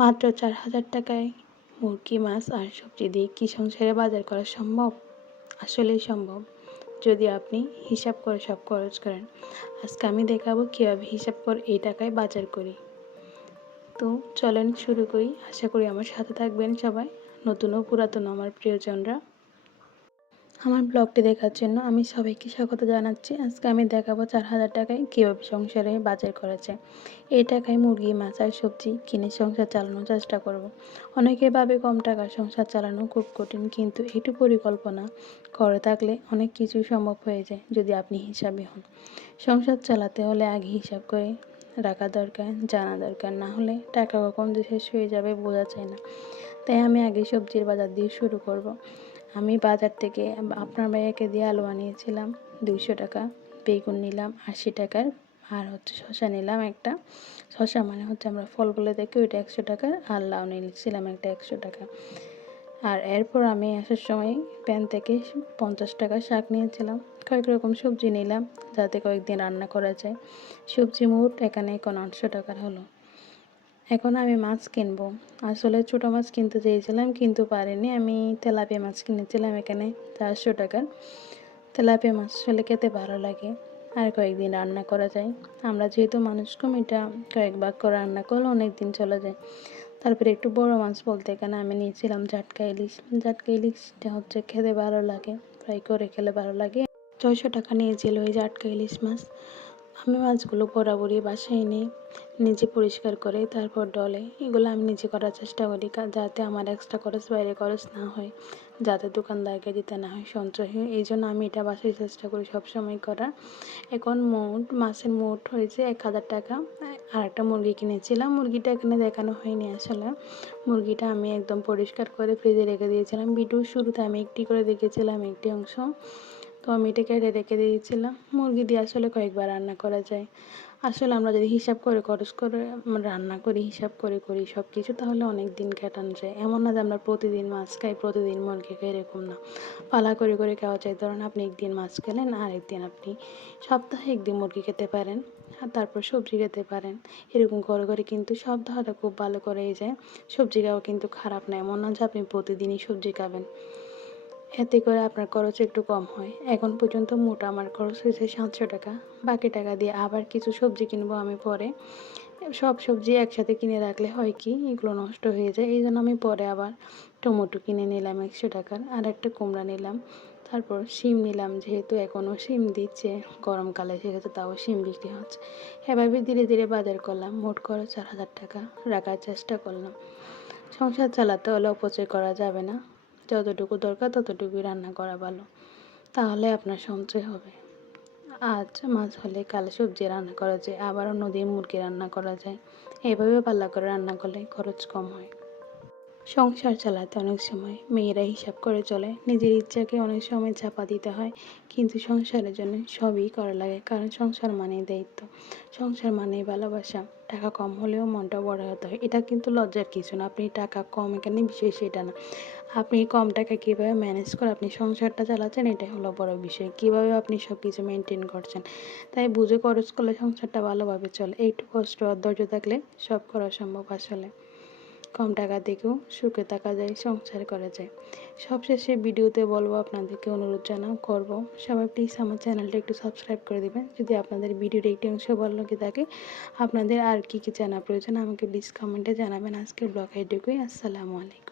মাত্র ৪,০০০ টাকায় মুরগি, মাছ আর সবজি দিয়ে কি সংসারে বাজার করা সম্ভব? আসলেই সম্ভব, যদি আপনি হিসাব করে সব খরচ করেন। আজকে আমি দেখাবো কীভাবে হিসাব করে এই টাকায় বাজার করি। তো চলেন শুরু করি। আশা করি আমার সাথে থাকবেন সবাই, নতুন ও পুরাতন আমার প্রিয়জনরা। আমার ব্লগটি দেখার জন্য আমি সবাইকে স্বাগত জানাচ্ছি। আজকে আমি দেখাবো ৪,০০০ টাকায় কীভাবে সংসারে বাজার করা যায়। এই টাকায় মুরগি, মাছ আর সবজি কিনে সংসার চালানোর চেষ্টা করব। অনেকে ভাবে কম টাকার সংসার চালানো খুব কঠিন, কিন্তু একটু পরিকল্পনা করে থাকলে অনেক কিছুই সম্ভব হয়ে যায় যদি আপনি হিসাবি হন। সংসার চালাতে হলে আগে হিসাব করে রাখা দরকার, জানা দরকার, না হলে টাকা কখন যে শেষ হয়ে যাবে বোঝা যায় না। তাই আমি আগে সবজির বাজার দিয়ে শুরু করব। আমি বাজার থেকে আপনার ভাইয়াকে দিয়ে আলু আনিয়েছিলাম 200 টাকা, বেগুন নিলাম 80 টাকার, আর শসা নিলাম একটা। শসা মানে আমরা ফল বলে দেখি, ওইটা 100 টাকার, আর লাউ নিয়েছিলাম একটা 100 টাকা। আর এরপর আমি আসার সময় প্যান থেকে 50 টাকা শাক নিয়েছিলাম। কয়েক রকম সবজি নিলাম যাতে কয়েকদিন রান্না করা যায়। সবজি মোট এখানে 51 টাকার হলো। এখন আমি মাছ কিনবো। আসলে ছোটো মাছ কিনতে চেয়েছিলাম কিন্তু পারিনি। আমি তেলাপিয়া মাছ কিনেছিলাম এখানে 400 টাকার। তেলাপিয়া মাছ আসলে খেতে ভালো লাগে আর কয়েকদিন রান্না করা যায়। আমরা যেহেতু মানুষ কম, এটা কয়েক ভাগ করে রান্না করলে অনেক দিন চলে যায়। তারপরে একটু বড় মাছ বলতে এখানে আমি নিয়েছিলাম জাটকা ইলিশ। জাটকা ইলিশটা খেতে ভালো লাগে, ফ্রাই করে খেলে ভালো লাগে। 600 টাকা নিয়েছিল এই জাটকা ইলিশ মাছ। আমি মাছগুলো বরাবরই বাসায় নিই, নিজে পরিষ্কার করে তারপর ডলে এগুলো আমি নিজে করার চেষ্টা করি, যাতে আমার এক্সট্রা খরচ বাইরে খরচ না হয়, যাতে দোকানদারকে দিতে না হয়, সঞ্চয় হয়। এই জন্য আমি এটা বাসায় চেষ্টা করি সবসময় করার। এখন মাছের মোট হয়েছে 1,000 টাকা। আর একটা মুরগি কিনেছিলাম, মুরগিটা এখানে দেখানো হয়নি আসলে। মুরগিটা আমি একদম পরিষ্কার করে ফ্রিজে রেখে দিয়েছিলাম। ভিডিওর শুরুতে আমি একটি করে দেখেছিলাম একটি অংশ, তো আমি এটা কেটে রেখে দিয়েছিলাম। মুরগি দিয়ে আসলে কয়েকবার রান্না করা যায়। আসলে আমরা যদি হিসাব করে খরচ করে রান্না করি, হিসাব করে করি সব কিছু, তাহলে অনেক দিন কাটানো যায়। এমন না যে আমরা প্রতিদিন মাছ খাই, প্রতিদিন মুরগি খাই, এরকম না। পালা করে করে খাওয়া যায়। ধরুন আপনি একদিন মাছ খেলেন, আর একদিন আপনি সপ্তাহে একদিন মুরগি খেতে পারেন, আর তারপর সবজি খেতে পারেন। এরকম করে করে কিন্তু সপ্তাহটা খুব ভালো করেই যায়। সবজি খাওয়া কিন্তু খারাপ না, এমন না যে আপনি প্রতিদিনই সবজি খাবেন। এতে করে আপনার খরচ একটু কম হয়। এখন পর্যন্ত মোট আমার খরচ হয়েছে 700 টাকা। বাকি টাকা দিয়ে আবার কিছু সবজি কিনবো আমি পরে। সব সবজি একসাথে কিনে রাখলে হয় কি, এগুলো নষ্ট হয়ে যায়। এই জন্য আমি পরে আবার টমেটো কিনে নিলাম 100 টাকার, আর একটা কুমড়া নিলাম। তারপর শিম নিলাম, যেহেতু এখনও শিম দিচ্ছে গরমকালে, সেক্ষেত্রে তাও শিম বিক্রি হচ্ছে। এভাবে ধীরে ধীরে বাজার করলাম। মোট খরচ 4,000 টাকা রাখার চেষ্টা করলাম। সংসার চালাতে হলে অপচয় করা যাবে না। যতটুকু দরকার ততটুকুই রান্না করা ভালো, তাহলে আপনার সঞ্চয় হবে। আজ মাছ হলে কাল সবজি রান্না করা যায়, আবার অন্যদিন মুরগি রান্না করা যায়। এভাবে পাল্লা করে রান্না করলে খরচ কম হয়। সংসার চালাতে অনেক সময় মেয়েরা হিসাব করে চলে, নিজের ইচ্ছাকে অনেক সময় চাপা দিতে হয়। কিন্তু সংসারের জন্য সবই করা লাগে, কারণ সংসার মানেই দায়িত্ব, সংসার মানেই ভালোবাসা। টাকা কম হলেও মনটা বড় হতে হয়, এটা কিন্তু লজ্জার কিছু না। আপনি টাকা কম এখানে বিষয় সেটা না, আপনি কম টাকা কীভাবে ম্যানেজ করে আপনি সংসারটা চালাচ্ছেন, এটাই হলো বড় বিষয়। কীভাবে আপনি সব কিছু মেনটেন করছেন, তাই বুঝে খরচ করলে সংসারটা ভালোভাবে চলে। একটু কষ্ট আর ধৈর্য থাকলে সব করা সম্ভব। আসলে কম টাকা থেকেও সুখে থাকা যায়, সংসার করা যায়। সবশেষে ভিডিওতে বলবো, আপনাদেরকে অনুরোধ করব, সবাই প্লিজ আমার চ্যানেলটা একটু সাবস্ক্রাইব করে দেবেন। যদি আপনাদের ভিডিওর একটি অংশ ভালো লাগে থাকে, আপনাদের আর কী কী জানা প্রয়োজন আমাকে প্লিজ কমেন্টে জানাবেন। আজকের ব্লগ এইটুকুই। আসসালামু আলাইকুম।